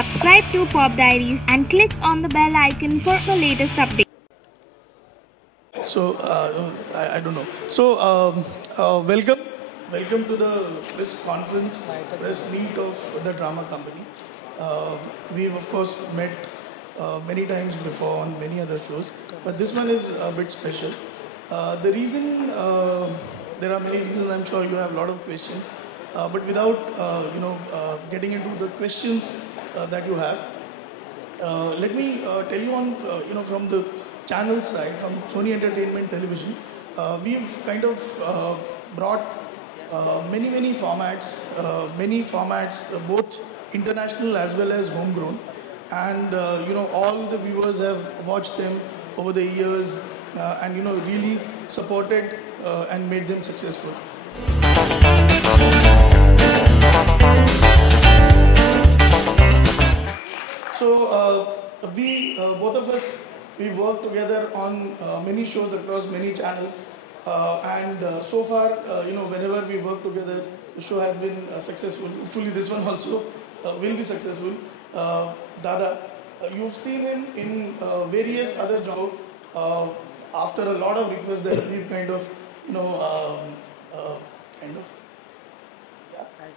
Subscribe to Pop Diaries and click on the bell icon for the latest updates. So, I don't know. So, welcome to the press conference, press meet of the drama company. We've of course met many times before on many other shows, but this one is a bit special. The reason, there are many reasons. I'm sure you have a lot of questions, but without getting into the questions that you have, let me tell you on from the channel side, from Sony Entertainment Television, we've kind of brought many formats, both international as well as homegrown, and all the viewers have watched them over the years, and really supported and made them successful. So we both of us, we work together on many shows across many channels, and so far, whenever we work together, the show has been successful. Hopefully, this one also will be successful. Dada, you've seen him in various other jobs. After a lot of requests, that we've kind of.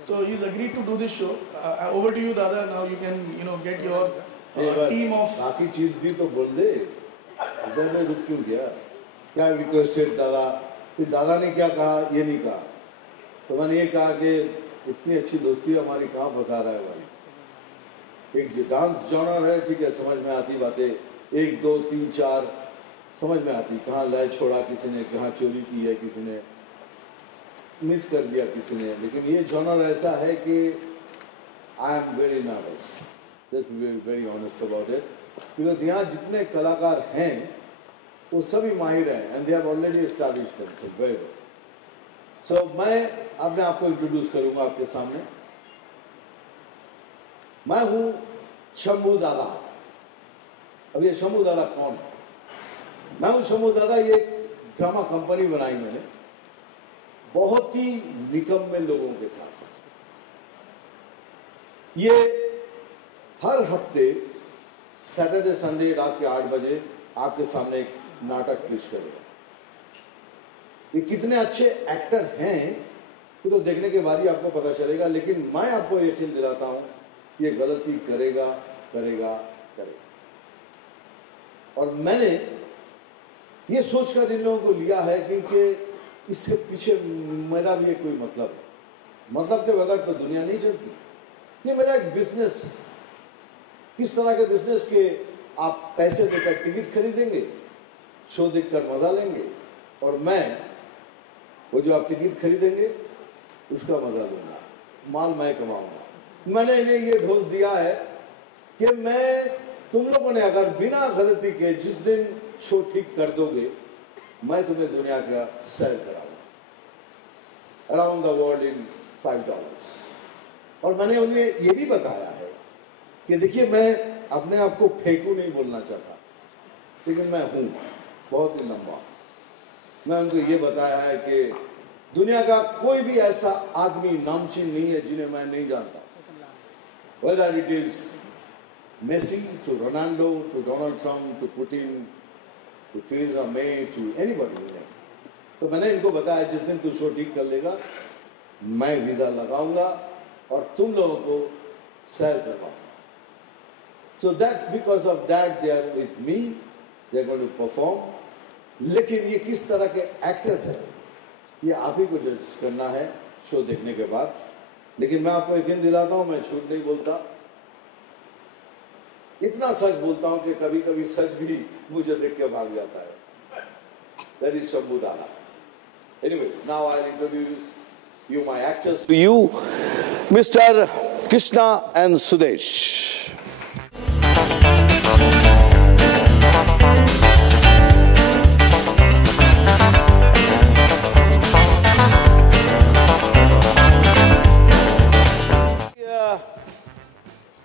So he's agreed to do this show. Over to you, Dada. Now you can, get your team of. बाकी चीज भी तो बोल दे. इधर में रुक क्यों गया? क्या रिक्वेस्टेड दादा? फिर दादा ने क्या कहा? ये नहीं कहा. तो मैंने ये कहा कि इतनी अच्छी दोस्ती हमारी कहाँ फंसा रहा है भाई? एक डांस जॉनर है, ठीक है, समझ में आती बातें. 1, 2, 3, 4 समझ में आती. कहाँ लय छोड़ा किसी ने, कहाँ चोरी की है किसी ने, मिस कर दिया किसी ने. लेकिन ये जॉनर ऐसा है कि I am very nervous. Let's be very honest about it, because यहाँ जितने कलाकार हैं वो सभी माहिर हैं, and they have already established themselves very well. So मैं अपने आप को इंट्रोड्यूस करूँगा आपके सामने. मैं हूँ शंभू दादा. अब ये शंभू दादा कौन है? मैं हूँ शंभू दादा. ये ड्रामा कंपनी बनाई मैंने बहुत ही निकम्मे लोगों के साथ. ये हर हफ्ते सैटरडे संडे रात के 8 बजे आपके सामने एक नाटक पेश करेगा. ये कितने अच्छे एक्टर हैं ये तो देखने के बाद ही आपको पता चलेगा. लेकिन मैं आपको यकीन दिलाता हूं ये गलती करेगा. और मैंने ये सोचकर इन लोगों को लिया है क्योंकि इसके पीछे मेरा भी कोई मतलब है. मतलब के बगैर तो दुनिया नहीं चलती. ये मेरा एक बिजनेस. किस तरह के बिजनेस के आप पैसे देकर टिकट खरीदेंगे, शो देखकर मजा लेंगे, और मैं वो जो आप टिकट खरीदेंगे उसका मजा लूंगा. माल मैं कमाऊंगा. मैंने इन्हें ये ढोस दिया है कि मैं तुम लोगों ने अगर बिना गलती के जिस दिन शो ठीक कर दोगे, मैं तुम्हें दुनिया का सैर कराऊंगा अराउंड द वर्ल्ड इन $5. और मैंने उन्हें ये भी बताया है कि देखिए मैं अपने आप को फेंकू नहीं बोलना चाहता, लेकिन मैं हूँ बहुत ही लंबा. मैं उनको ये बताया है कि दुनिया का कोई भी ऐसा आदमी नामचीन नहीं है जिन्हें मैं नहीं जानता. Whether it is Messi to Ronaldo to Donald Trump to Putin to Theresa May to anybody. तो मैंने इनको बताया जिस दिन तू शो ठीक कर लेगा मैं वीजा लगाऊंगा और तुम लोगों को सैर करवाऊंगा. So that's because of that they are with me. They are going to perform. लेकिन ये किस तरह के एक्टर्स हैं ये आप ही को जज करना है शो देखने के बाद. लेकिन मैं आपको यकीन दिलाता हूँ मैं झूठ नहीं बोलता. इतना सच बोलता हूँ कि कभी कभी सच भी मुझे देख के भाग जाता है. That is शंभू दादा. Anyways, now I'll introduce you my actors to you, Mr. Krishna and Sudesh.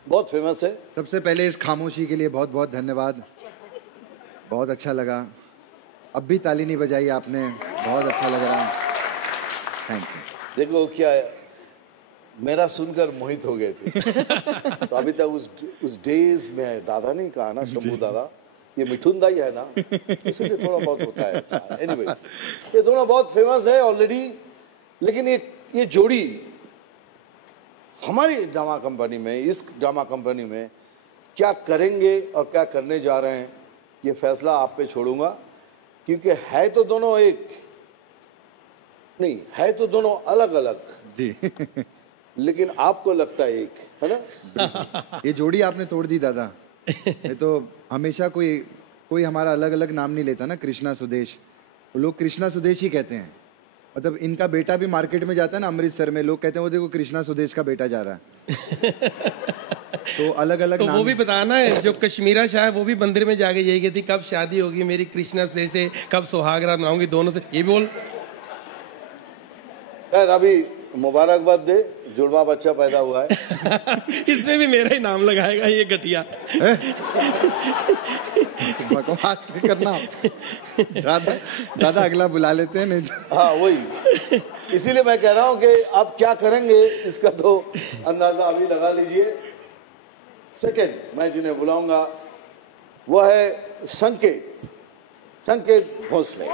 बहुत फेमस है. सबसे पहले इस खामोशी के लिए बहुत बहुत धन्यवाद. बहुत अच्छा लगा. अब भी ताली नहीं बजाई आपने. बहुत अच्छा लग रहा. Thank you. देखो क्या मेरा सुनकर मोहित हो गए थे। तो अभी तक उस डेज में दादा नहीं कहा ना, शंभू दादा, ये मिठुन दा ही है ना, इसलिए थोड़ा बहुत होता है ऐसा। एनीवेज, ये दोनों बहुत फेमस है ऑलरेडी, लेकिन ये जोड़ी हमारी ड्रामा कंपनी में, इस ड्रामा कंपनी में क्या करेंगे और क्या करने जा रहे हैं, ये फैसला आप पे छोड़ूंगा, क्योंकि है तो दोनों एक नहीं, है तो दोनों अलग अलग जी लेकिन आपको लगता है एक, है ना? ये जोड़ी आपने तोड़ दी दादा। ये तो हमेशा कोई हमारा अलग अलग नाम नहीं लेता ना, कृष्णा सुदेश, लोग कृष्णा सुदेश ही कहते हैं। मतलब इनका बेटा भी मार्केट में जाता है ना अमृतसर में, लोग कहते हैं वो देखो कृष्णा सुदेश का बेटा जा रहा है। तो अलग अलग तो नाम। वो भी बताना है, जो कश्मीरा शाह है वो भी मंदिर में जाके यही कहती कब शादी होगी मेरी कृष्णा से, कब सुहागरात मनाऊंगी दोनों से, ये बोल। खैर अभी मुबारकबाद दे, जुड़वा बच्चा पैदा हुआ है। इसमें भी मेरा ही नाम लगाएगा ये घटिया। बकवास नहीं करना दादा अगला बुला लेते हैं नहीं तो। हाँ वही, इसीलिए मैं कह रहा हूँ कि आप क्या करेंगे इसका तो अंदाजा अभी लगा लीजिए। सेकंड मैं जिन्हें बुलाऊंगा वो है संकेत भोसले।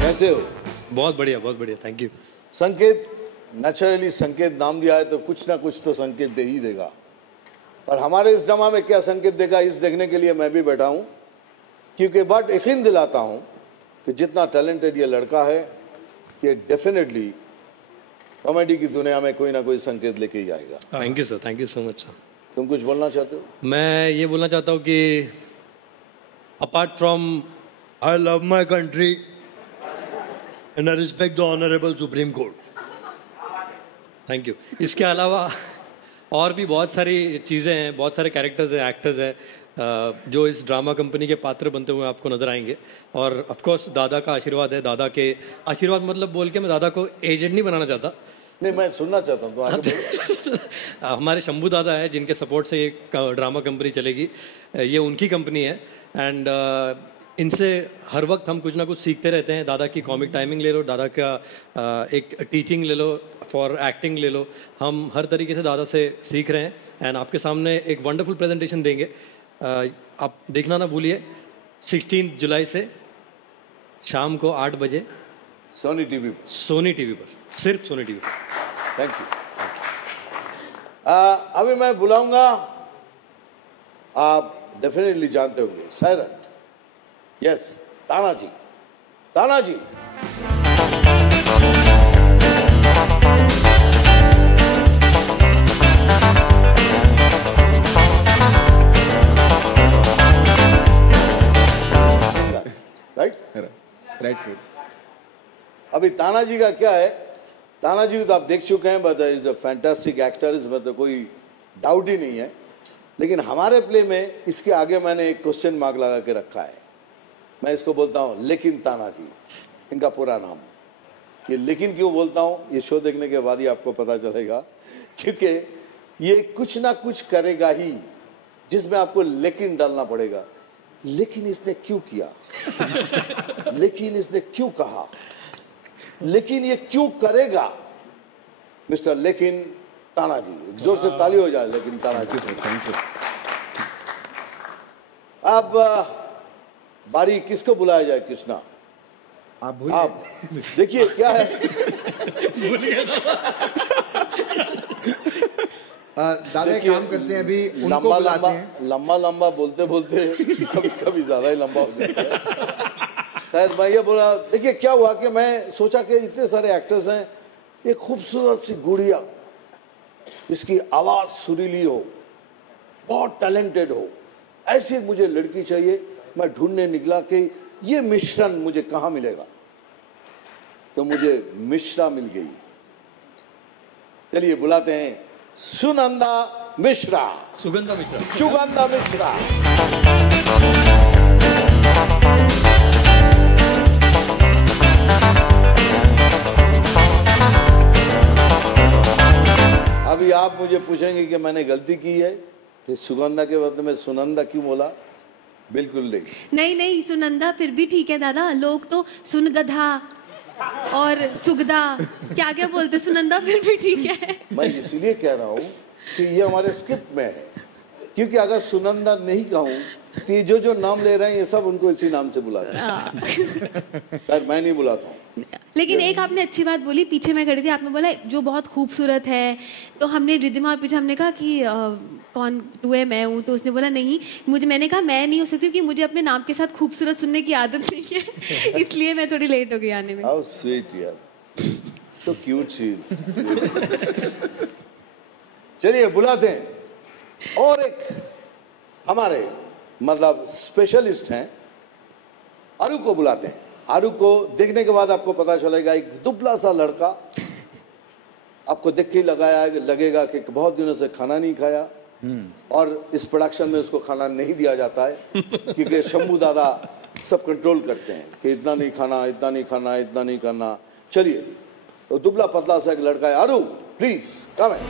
कैसे हो? बहुत बढ़िया, थैंक यू। संकेत, नेचुरली संकेत नाम दिया है तो कुछ ना कुछ तो संकेत दे ही देगा, और हमारे इस ड्रामा में क्या संकेत देगा इस देखने के लिए मैं भी बैठा हूं, क्योंकि बट यकीन दिलाता हूं कि जितना टैलेंटेड ये लड़का है, ये डेफिनेटली कॉमेडी की दुनिया में कोई ना कोई संकेत लेके ही आएगा। Thank you sir, thank you so much sir. तुम कुछ बोलना चाहते हो? मैं ये बोलना चाहता हूँ कि apart from I love my country and I respect the Honorable Supreme Court. Thank you, इसके अलावा और भी बहुत सारी चीज़ें हैं, बहुत सारे कैरेक्टर्स हैं, एक्टर्स हैं जो इस ड्रामा कंपनी के पात्र बनते हुए आपको नजर आएंगे। और ऑफ कोर्स दादा का आशीर्वाद है, दादा के आशीर्वाद मतलब बोल के मैं दादा को एजेंट नहीं बनाना चाहता। नहीं, मैं सुनना चाहता हूँ तो आगे बोलो। हमारे शंभू दादा है जिनके सपोर्ट से ये ड्रामा कंपनी चलेगी, ये उनकी कंपनी है। एंड इनसे हर वक्त हम कुछ ना कुछ सीखते रहते हैं। दादा की कॉमिक टाइमिंग ले लो, दादा का एक टीचिंग ले लो, फॉर एक्टिंग ले लो, हम हर तरीके से दादा से सीख रहे हैं। एंड आपके सामने एक वंडरफुल प्रेजेंटेशन देंगे, आप देखना ना भूलिए। 16 जुलाई से शाम को 8 बजे सोनी टीवी पर, सिर्फ सोनी टीवी पर। Thank you. अभी मैं बुलाऊंगा, आप डेफिनेटली जानते होंगे, siren. Yes, Tanaji. Right food. अभी तानाजी का क्या है, तानाजी तो आप देख चुके हैं, but is a fantastic actor, इसमें तो कोई डाउट ही नहीं है। लेकिन हमारे प्ले में इसके आगे मैंने एक क्वेश्चन मार्क लगा के रखा है। मैं इसको बोलता हूँ लेकिन तानाजी, इनका पूरा नाम। ये लेकिन क्यों बोलता हूँ ये शो देखने के बाद ही आपको पता चलेगा, क्योंकि ये कुछ ना कुछ करेगा ही जिसमें आपको लेकिन डालना पड़ेगा। लेकिन इसने क्यों किया, लेकिन इसने क्यों कहा, लेकिन ये क्यों करेगा, मिस्टर लेकिन तानाजी। जोर से ताली हो जाए लेकिन तानाजी। Thank you. अब बारी किसको बुलाया जाए? कृष्णा, आप देखिए क्या है। दादा एक काम करते हैं, अभी उनको बुलाते हैं। लंबा बोलते कभी ज्यादा ही लंबा हो जाता है। खैर मैं ये बोला, देखिए क्या हुआ कि मैं सोचा कि इतने सारे एक्टर्स हैं, एक खूबसूरत सी गुड़िया जिसकी आवाज सुरीली हो, बहुत टैलेंटेड हो, ऐसी मुझे लड़की चाहिए। मैं ढूंढने निकला कि ये मिश्रण मुझे कहाँ मिलेगा, तो मुझे मिश्रा मिल गई। चलिए बुलाते हैं सुगंधा मिश्रा। अभी आप मुझे पूछेंगे कि मैंने गलती की है कि सुगंधा के बदले में सुनंदा क्यों बोला? बिल्कुल नहीं। नहीं नहीं, सुनंदा फिर भी ठीक है दादा, लोग तो सुनगधा और सुगदा क्या क्या बोलते, सुनंदा फिर भी ठीक है। मैं इसीलिए कह रहा हूँ कि ये हमारे स्क्रिप्ट में है, क्योंकि अगर सुनंदा नहीं कहूँ तो ये जो नाम ले रहे हैं ये सब उनको इसी नाम से बुलाते हैं। मैं नहीं बुलाता हूँ। लेकिन एक आपने अच्छी बात बोली, पीछे मैं खड़ी थी, आपने बोला जो बहुत खूबसूरत है, तो हमने रिद्धिमा और पीछे हमने कहा कि कौन तू है मैं हूँ, तो उसने बोला नहीं, मैंने कहा मैं नहीं हो सकती क्योंकि मुझे अपने नाम के साथ खूबसूरत सुनने की आदत नहीं है, इसलिए मैं थोड़ी लेट हो गई आने में। हाउ स्वीट यार, तो क्यूट चीज। चलिए बुलाते हैं और एक हमारे मतलब स्पेशलिस्ट हैं, आरू को बुलाते हैं। आरू को देखने के बाद आपको पता चलेगा एक दुबला सा लड़का, आपको देख के लगेगा कि बहुत दिनों से खाना नहीं खाया, और इस प्रोडक्शन में उसको खाना नहीं दिया जाता है क्योंकि शंभू दादा सब कंट्रोल करते हैं कि इतना नहीं खाना, इतना नहीं खाना, इतना नहीं करना। चलिए, तो दुबला पतला सा एक लड़का है, आरू प्लीज कम है।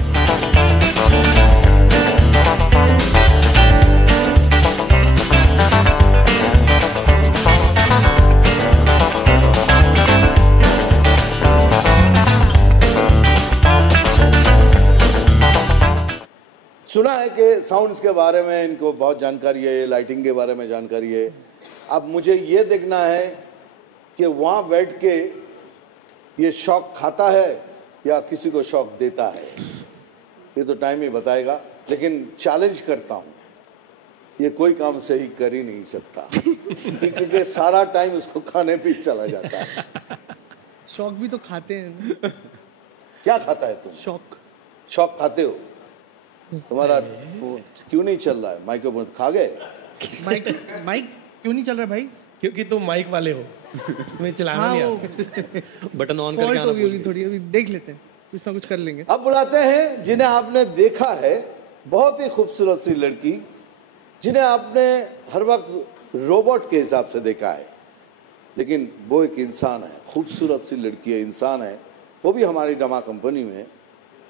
सुना है कि साउंड्स के बारे में इनको बहुत जानकारी है, लाइटिंग के बारे में जानकारी है। अब मुझे ये देखना है कि वहाँ बैठ के ये शौक खाता है या किसी को शौक देता है, ये तो टाइम ही बताएगा। लेकिन चैलेंज करता हूँ, ये कोई काम सही कर ही नहीं सकता क्योंकि सारा टाइम उसको खाने पे चला जाता है। शौक भी तो खाते हैं। क्या खाता है तुम? शौक खाते हो? तुम्हारा क्यों नहीं चल रहा है? माइक्रोफोन खा गए? माइक क्यों नहीं चल रहा भाई? क्योंकि तुम माइक वाले हो, तुम्हें चलाना नहीं आता। बटन ऑन करके आना होगी थोड़ी, अभी देख लेते हैं, कुछ ना कुछ कर लेंगे। अब बुलाते हैं जिन्हें आपने देखा है, बहुत ही खूबसूरत सी लड़की, जिन्हें आपने हर वक्त रोबोट के हिसाब से देखा है, लेकिन वो एक इंसान है, खूबसूरत सी लड़की है, इंसान है। वो भी हमारी ड्रामा कंपनी में,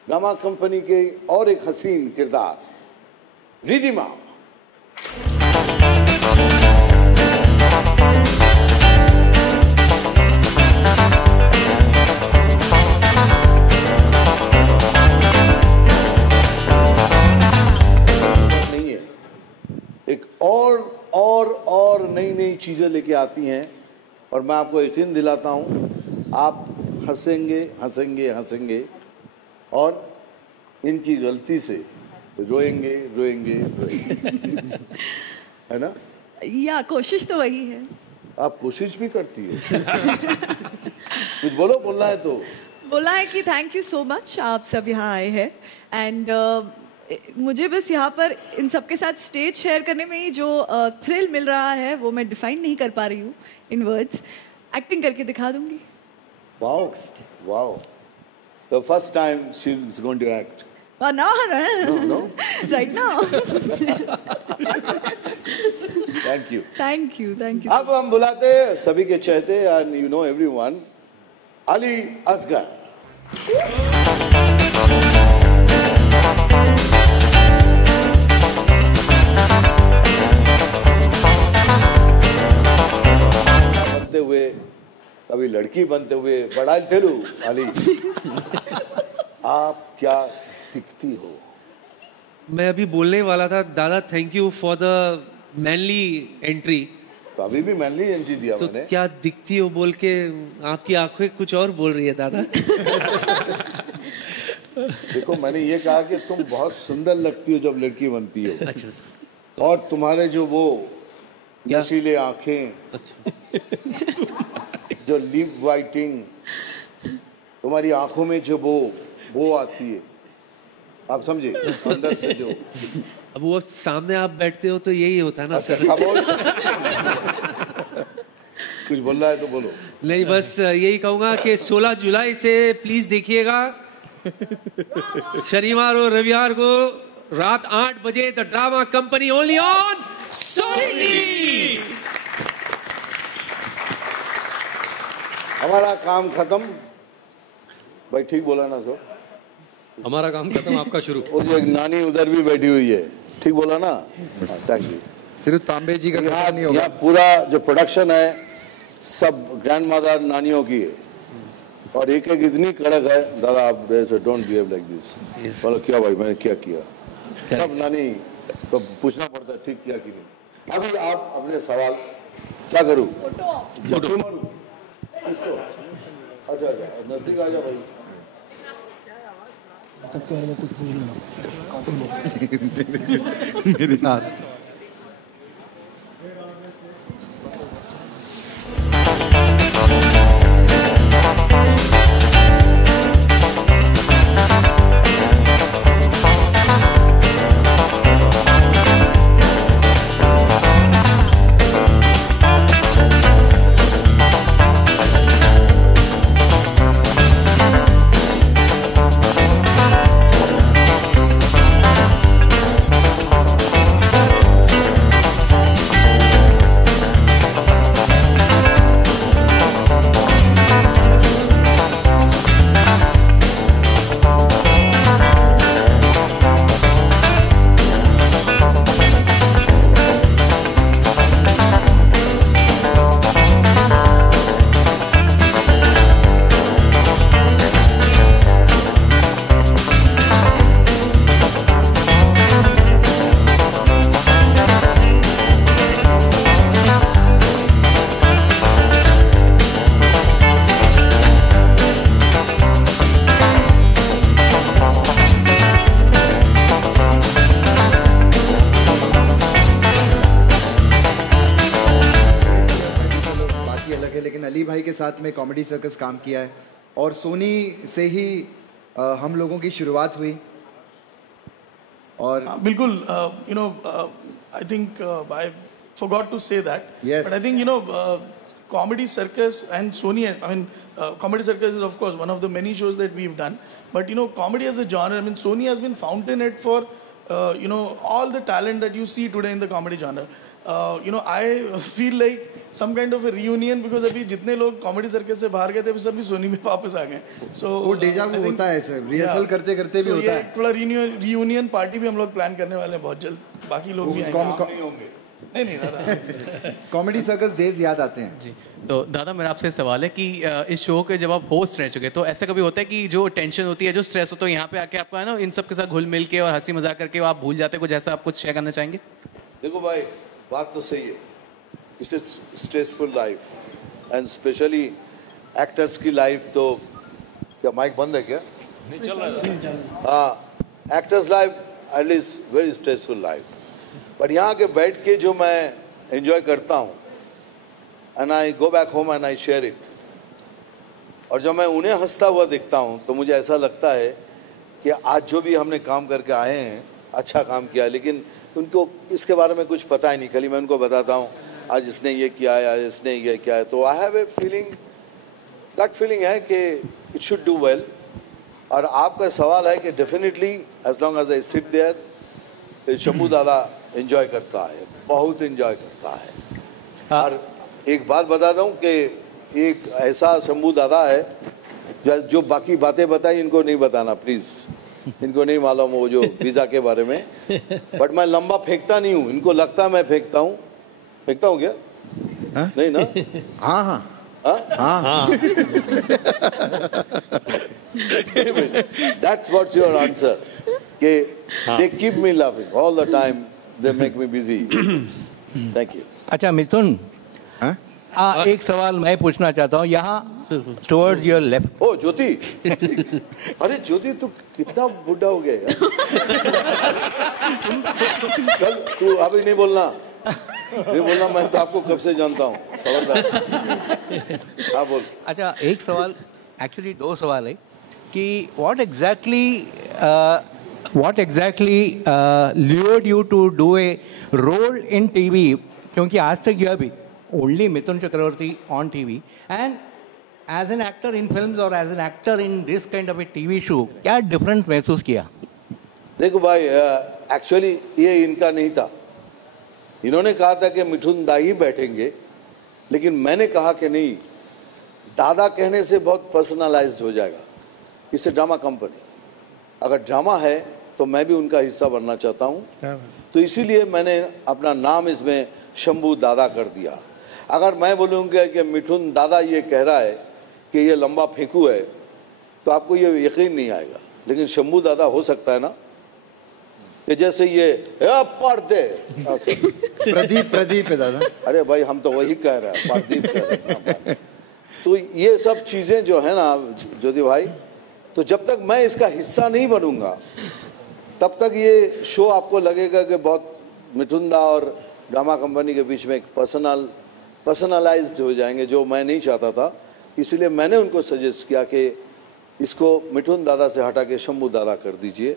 ड्रामा कंपनी के और एक हसीन किरदार रिद्धिमा। नहीं है, एक और नई नई चीजें लेके आती हैं, और मैं आपको यकीन दिलाता हूं आप हंसेंगे हंसेंगे हंसेंगे, और इनकी गलती से रोएंगे रोएंगे रोएंगे। है ना? या कोशिश तो वही है। आप कोशिश भी करती है। कुछ बोलो, बोलना है तो। बोला है कि थैंक यू सो मच, आप सब यहाँ आए हैं, एंड मुझे बस यहाँ पर इन सबके साथ स्टेज शेयर करने में ही जो थ्रिल मिल रहा है वो मैं डिफाइन नहीं कर पा रही हूँ इन वर्ड्स। एक्टिंग करके दिखा दूंगी। Wow wow, the first time she's going to act. No. Right now. Thank you. अब हम बुलाते सभी के चहते, and you know everyone, Ali Asghar. बनते हुए, कभी लड़की बनते हुए, बड़ा टेलू अली, आप क्या दिखती हो? मैं अभी बोलने वाला था दादा, thank you for the manly entry. तो अभी भी मैनली एंट्री दिया तो मैंने। क्या दिखती हो बोल के आपकी आंखें कुछ और बोल रही है दादा। देखो, मैंने ये कहा कि तुम बहुत सुंदर लगती हो जब लड़की बनती हो। अच्छा। और तुम्हारे जो वो नशीले आंखें, जो लिप वाइटिंग, तुम्हारी आंखों में जो वो आती है, आप समझे, अंदर से जो। अब वो सामने आप बैठते हो तो यही होता है ना सर। खामोश। कुछ बोल रहा है तो बोलो। नहीं, बस यही कहूंगा कि 16 जुलाई से प्लीज देखिएगा, शनिवार और रविवार को रात 8 बजे the drama company, only on Sony TV. हमारा काम खत्म। भाई ठीक बोला ना सो? हमारा काम खत्म, आपका शुरू। और जो एक नानी उधर भी बैठी हुई है, ठीक बोला ना? Thank you. सिर्फ तांबे जी का खर्चा नहीं होगा। यहाँ पूरा जो प्रोडक्शन है सब ग्रैंड मदर नानियों की है और एक एक इतनी कड़क है। दादा आप डोंट बिहेव लाइक दिस। बोलो क्या भाई मैंने क्या किया? सब नानी तो पूछना पड़ता है ठीक किया कि नहीं। अभी आप अपने सवाल क्या करूँ? फोटो मारूं? अच्छा नजदीक आ जा भाई। मेरे हाथ अली भाई के साथ में कॉमेडी सर्कस काम किया है और सोनी से ही हम लोगों की शुरुआत हुई और बिल्कुल you know I think I forgot to say that. Yes. But I think, you know, Comedy Circus and Sony, I mean, Comedy Circus is of course one of the many shows that we've done. But, you know, comedy as a genre, I mean, Sony has been fountainhead for, you know, all the talent that you see today in the comedy genre. You know, I feel like some kind of a reunion because अभी जितने लोग Comedy Circus से बाहर गए थे सभी सोनी में वापस आ गए. So वो डेजा वो होता है सर, रिहर्सल करते करते भी होता है. थोड़ा reunion पार्टी भी हम लोग प्लान करने वाले हैं बहुत जल्द. बाकी लोग भी आएंगे. नहीं दादा कॉमेडी सर्कस डेज याद आते हैं जी. तो दादा मेरा आपसे सवाल है कि इस शो के जब आप होस्ट रह चुके तो ऐसा कभी होता है कि जो टेंशन होती है जो स्ट्रेस होता है यहाँ पे आके आपका है ना इन सब के साथ घुल मिल के और हंसी मजाक करके आप भूल जाते कुछ ऐसा आप कुछ शेयर करना चाहेंगे? देखो भाई बात तो सही है. It's a stressful life and specially actors की लाइफ. तो क्या माइक बंद है क्या? नहीं चल रहा. हाँ actors life at least very stressful life. But यहाँ के बैठ के जो मैं एंजॉय करता हूँ and I go back home and I share it. और जब मैं उन्हें हंसता हुआ देखता हूँ तो मुझे ऐसा लगता है कि आज जो भी हमने काम करके आए हैं अच्छा काम किया. लेकिन उनको इसके बारे में कुछ पता ही नहीं. कल मैं उनको बताता हूँ आज इसने ये किया है आज इसने ये किया है. तो I have a feeling gut feeling है कि इट शुड डू वेल. और आपका सवाल है कि definitely as long as I sit there Shambhu दादा एंजॉय करता है, बहुत एंजॉय करता है. और एक बात बताता हूँ कि एक ऐसा शंभू दादा है जो बाकी बातें बताई इनको नहीं बताना प्लीज़. इनको नहीं मालूम वो जो वीज़ा के बारे में. बट मैं लंबा फेंकता नहीं हूँ. इनको लगता है मैं फेंकता हूँ. फेंकता हूँ क्या? हा? नहीं ना? हाँ हाँ हाँ. That's what's your answer. कि they keep me laughing all the time. They make me busy. Thank you. अच्छा मिथुन, एक सवाल मैं पूछना चाहता हूँ यहाँ towards your left. ओ ज्योति, अरे ज्योति तू कितना बुढ़ा हो गया यार. कल तू अभी नहीं बोलना. मैं तो आपको कब से जानता हूँ. खबरदार. हाँ बोल. अच्छा एक सवाल, एक्चुअली दो सवाल है कि what exactly lured you to do a role in TV? क्योंकि आज तक you have been only Mithun Chakravarti on TV and as an actor in films or as an actor in this kind of a TV show, क्या difference महसूस किया? देखो भाई actually ये इनका नहीं था. इन्होंने कहा था कि मिठुन दा ही बैठेंगे लेकिन मैंने कहा कि नहीं दादा कहने से बहुत पर्सनलाइज्ड हो जाएगा. इससे ड्रामा कंपनी अगर ड्रामा है तो मैं भी उनका हिस्सा बनना चाहता हूँ। तो इसीलिए मैंने अपना नाम इसमें शंभू दादा कर दिया। अगर मैं बोलूँगा कि मिठुन दादा ये कह रहा है कि ये लंबा फेंकू है तो आपको ये यकीन नहीं आएगा, लेकिन शंभू दादा हो सकता है ना कि जैसे ये पढ़ते प्रदीप है दादा। अरे भाई हम तो वही कह रहे हैं, प्रदीप कह रहे हैं। तो ये सब चीज़ें जो है ना ज्योति भाई, तो जब तक मैं इसका हिस्सा नहीं बनूंगा तब तक ये शो आपको लगेगा कि बहुत मिठुन दा और ड्रामा कंपनी के बीच में एक पर्सनलाइज्ड हो जाएंगे, जो मैं नहीं चाहता था। इसलिए मैंने उनको सजेस्ट किया कि इसको मिठुन दादा से हटा के शंभू दादा कर दीजिए।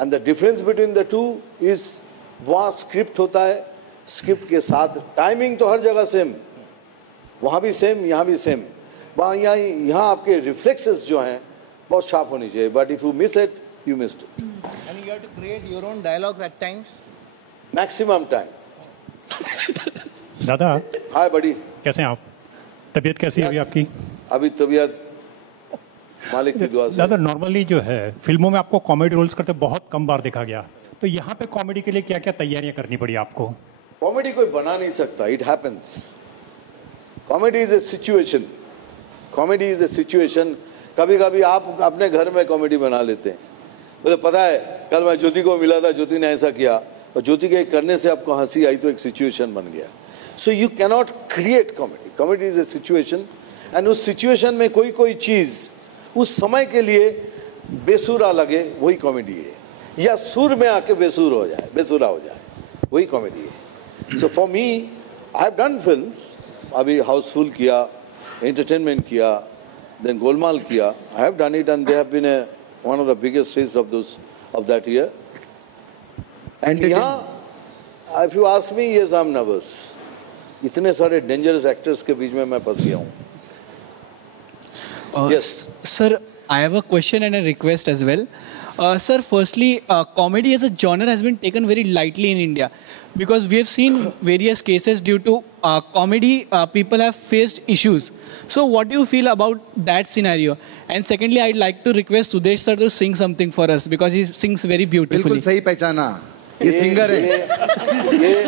And the difference between the two is, वहाँ स्क्रिप्ट होता है, स्क्रिप्ट के साथ टाइमिंग तो हर जगह सेम, वहाँ भी सेम, यहाँ भी सेम। वहाँ यहाँ आपके रिफ्लेक्सेस जो हैं बहुत शार्प होनी चाहिए, but if you miss it you missed it. And you have to create your own dialogues at times. Maximum time. दादा हाय बड़ी, कैसे हैं आप? तबीयत कैसी है अभी आपकी? अभी तबीयत मालिक की दुआ से। दादा नॉर्मली जो है फिल्मों में आपको कॉमेडी रोल्स करते बहुत कम बार देखा गया, तो यहाँ पे कॉमेडी के लिए क्या क्या तैयारियां करनी पड़ी आपको? कॉमेडी कोई बना नहीं सकता, it happens. Comedy is a situation, comedy is a situation. कभी कभी आप अपने घर में कॉमेडी बना लेते हैं। मुझे पता है कल मैं ज्योति को मिला था, ज्योति ने ऐसा किया और ज्योति के करने से आपको हंसी आई तो एक सिचुएशन बन गया। So you cannot create comedy, comedy is a situation. And उस सिचुएशन में कोई चीज़ उस समय के लिए बेसुरा लगे वही कॉमेडी है, या सुर में आके बेसुरा हो जाए वही कॉमेडी है। So for me I have done films, अभी हाउसफुल किया, एंटरटेनमेंट किया, देन गोलमाल किया। I have done it and they have been one of the biggest hits of that year. And यहाँ, if you ask me, yes, I'm nervous. इतने सारे dangerous actors के बीच में मैं फंस गया हूँ। Yes. Sir, I have a question and a request as well. Sir, firstly, comedy as a genre has been taken very lightly in India because we have seen various cases due to comedy, people have faced issues. So what do you feel about that scenario? And secondly, I'd like to request Sudesh sir to sing something for us because he sings very beautifully. बिल्कुल सही पहचाना, ये singer है।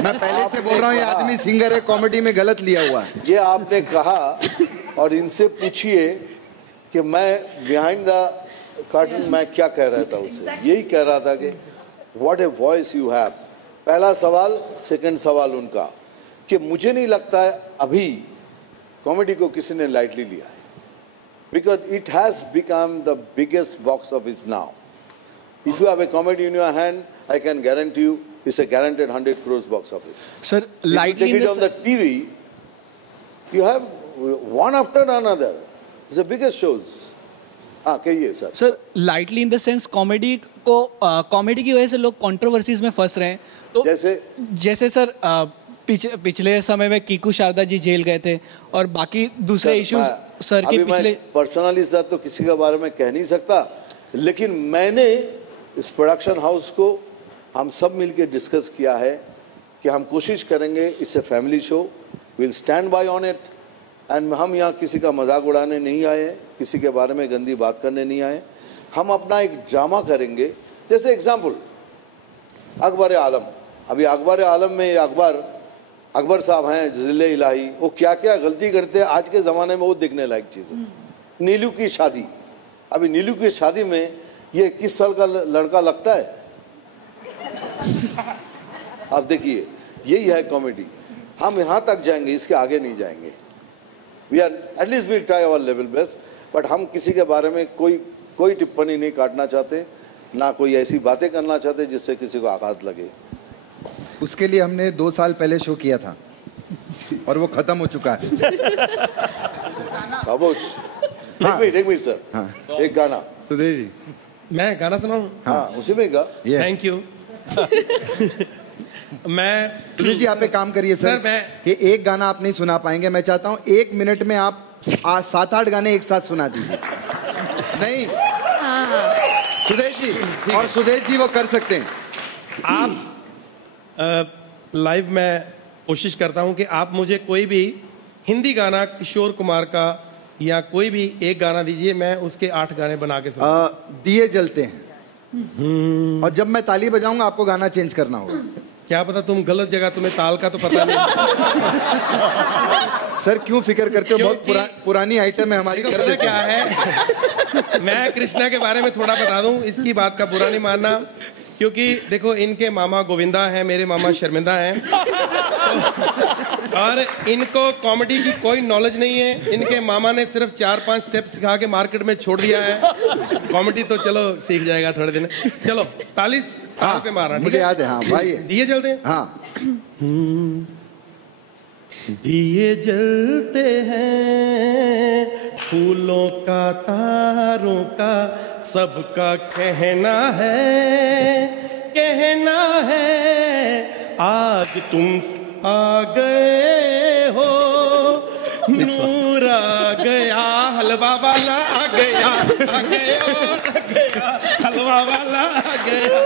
मैं पहले से बोल रहा हूँ ये आदमी सिंगर है, कॉमेडी में गलत लिया हुआ है। ये आपने कहा और इनसे पूछिए कि मैं बिहाइंड द कर्टन मैं क्या कह रहा था उसे। यही कह रहा था कि what a voice you have. पहला सवाल, सेकंड सवाल उनका कि मुझे नहीं लगता है अभी कॉमेडी को किसी ने लाइटली लिया है, because it has become the biggest box office now. If you have a comedy in your hand, I can guarantee you it's a guaranteed 100 crores box office. Sir, lightly if you take it on the TV, you have one after another. It's the biggest shows. हाँ कहिए sir. Sir lightly in the sense comedy की वजह से लोग controversies में फंस रहे हैं, तो जैसे सर पिछले समय में कीकू शारदा जी जेल गए थे और बाकी दूसरे इश्यूज सर के पिछले। पर्सनली सर तो किसी के बारे में कह नहीं सकता, लेकिन मैंने इस प्रोडक्शन हाउस को हम सब मिलकर डिस्कस किया है कि हम कोशिश करेंगे, it's a family show, will stand by on it. And हम यहाँ किसी का मजाक उड़ाने नहीं आए, किसी के बारे में गंदी बात करने नहीं आए। हम अपना एक ड्रामा करेंगे। जैसे एग्जाम्पल अकबर आलम, अभी अकबर आलम में अकबर साहब हैं जिले इलाही, वो क्या क्या गलती करते हैं आज के ज़माने में, वो देखने लायक चीज़ है। नीलू की शादी, अभी नीलू की शादी में ये 21 साल का लड़का लगता है। आप देखिए, यही है कॉमेडी। हम यहाँ तक जाएंगे, इसके आगे नहीं जाएंगे। We are at least we try our level best, but हम किसी के बारे में कोई टिप्पणी नहीं काटना चाहते, ना कोई ऐसी बातें करना चाहते जिससे किसी को आघात लगे। उसके लिए हमने 2 साल पहले शो किया था और वो खत्म हो चुका है। खामोश। एक मिनट सर, हाँ। एक गाना सुदेश जी, मैं गाना सुनाऊं? हाँ, उसी में गा। Thank you. मैं सुदेश जी आप एक काम करिए सर, कि एक गाना आप नहीं सुना पाएंगे, मैं चाहता हूँ 1 मिनट में आप 7-8 गाने एक साथ सुना दीजिए। नहीं सुदेश जी, और सुदेश जी वो कर सकते हैं। आप लाइव में कोशिश करता हूं कि आप मुझे कोई भी हिंदी गाना किशोर कुमार का या कोई भी एक गाना दीजिए, मैं उसके 8 गाने बना के सुना। दिए जलते हैं, और जब मैं ताली बजाऊंगा आपको गाना चेंज करना होगा। क्या पता तुम गलत जगह, तुम्हें ताल का तो पता नहीं। सर क्यों फिक्र करते हो, बहुत पुरानी आइटम है हमारी। कर देते क्या है, मैं कृष्णा के बारे में थोड़ा बता दूं, इसकी बात का बुरा नहीं मानना, क्योंकि देखो इनके मामा गोविंदा हैं, मेरे मामा शर्मिंदा हैं, और इनको कॉमेडी की कोई नॉलेज नहीं है। इनके मामा ने सिर्फ 4-5 स्टेप सिखा के मार्केट में छोड़ दिया है। कॉमेडी तो चलो सीख जाएगा थोड़े दिन। चलो ताली पे मारना, मुझे याद है। हाँ भाई, दिए जलते हैं। हाँ दिए जलते हैं फूलों का, तारों का, सबका कहना है आज तुम आ गए हो, नूर आ गया, हलवा वाला आ गया, हलवा वाला आ गया।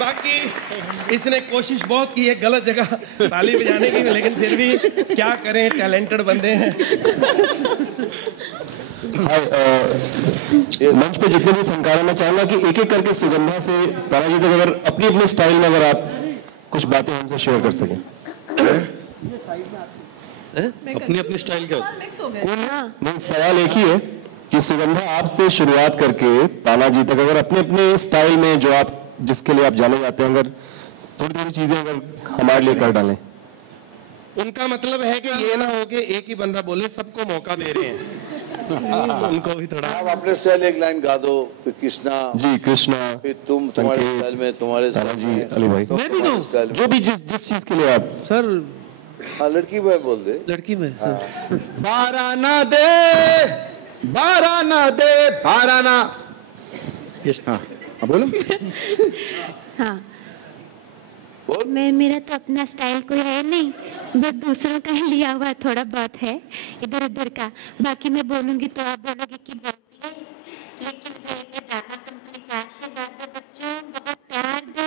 बाकी इसने कोशिश बहुत की है गलत जगह ताली बजाने की, लेकिन फिर भी क्या करें, टैलेंटेड बंदे हैं। मंच पे जितने भी फनकार हैं, मैं चाहूंगा कि एक एक करके सुगंधा से ताराजी तक अगर अपनी अपनी स्टाइल में अगर आप कुछ बातें हमसे शेयर कर सकें। अपनी अपनी स्टाइल क्या? नहीं, सवाल एक ही है कि सुगंधा आपसे शुरुआत करके तानाजी तक अगर अपने अपने स्टाइल में जो आप जिसके लिए आप जाने जाते हैं, अगर थोड़ी थोड़ी चीजें अगर हमारे लिए कर डालें। उनका मतलब है कि ये ना हो कि एक ही बंदा बोले, सबको मौका दे रहे हैं। उनको भी थोड़ा आप अपने स्टाइल एक लाइन गा दो, फिर कृष्णा जी, कृष्णा, फिर तुम तुम्हारे स्टाइल में, तुम्हारे स्टाइल में, अली भाई, मैं भी दूं जो भी जिस चीज के लिए आप। सर लड़की में बोल दे, लड़की में। बाराना दे, बाराना दे, बाराना। हाँ बोलो। हाँ, मेरा तो अपना स्टाइल कोई है नहीं, बस दूसरों का ही लिया हुआ थोड़ा बहुत है इधर उधर का। बाकी मैं बोलूंगी तो आप बोलोगे कि बोलती है, लेकिन ड्रामा कंपनी का आशीर्वाद दो बच्चों, बहुत प्यार दो,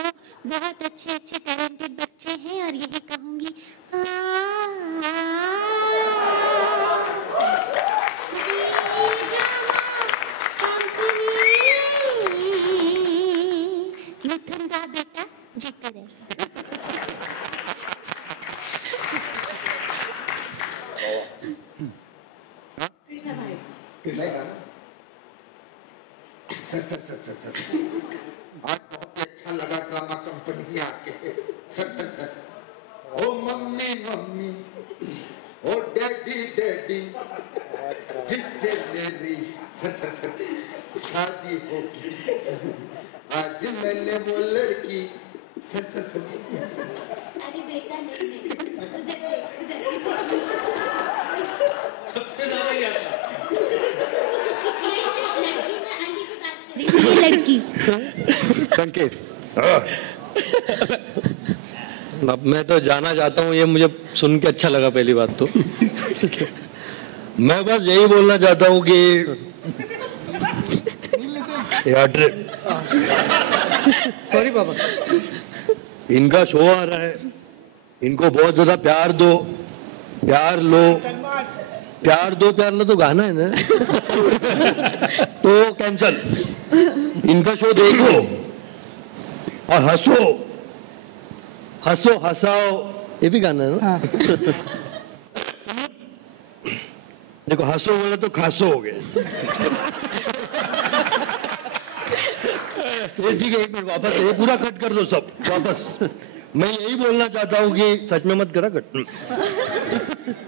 बहुत अच्छे अच्छे टैलेंटेड बच्चे हैं, और यही कहूंगी मिथुन दा बेटा जीते रहे। सर आज बहुत अच्छा लगा ड्रामा कंपनी आके। सर ओ मम्मी मम्मी, ओ डैडी डैडी, जिससे मेरी सर शादी होगी, आज मैंने वो लड़की सर अरे बेटा नहीं, सबसे ज्यादा ही आता लड़की। संकेत, अब मैं तो जाना चाहता हूँ, ये मुझे सुन के अच्छा लगा पहली बात तो। मैं बस यही बोलना चाहता हूँ कि सॉरी बाबा, इनका शो आ रहा है, इनको बहुत ज्यादा प्यार दो, प्यार लो, प्यार दो प्यार लो तो गाना है ना। तो कैंसल, इनका शो देखो और हंसो, हंसो हंसाओ, ये भी गाना है ना। देखो हंसो बोला तो खासो हो गए। तो ठीक है, एक मिनट वापस, ये पूरा कट कर दो सब वापस। मैं यही बोलना चाहता हूँ कि सच में मत करा कट।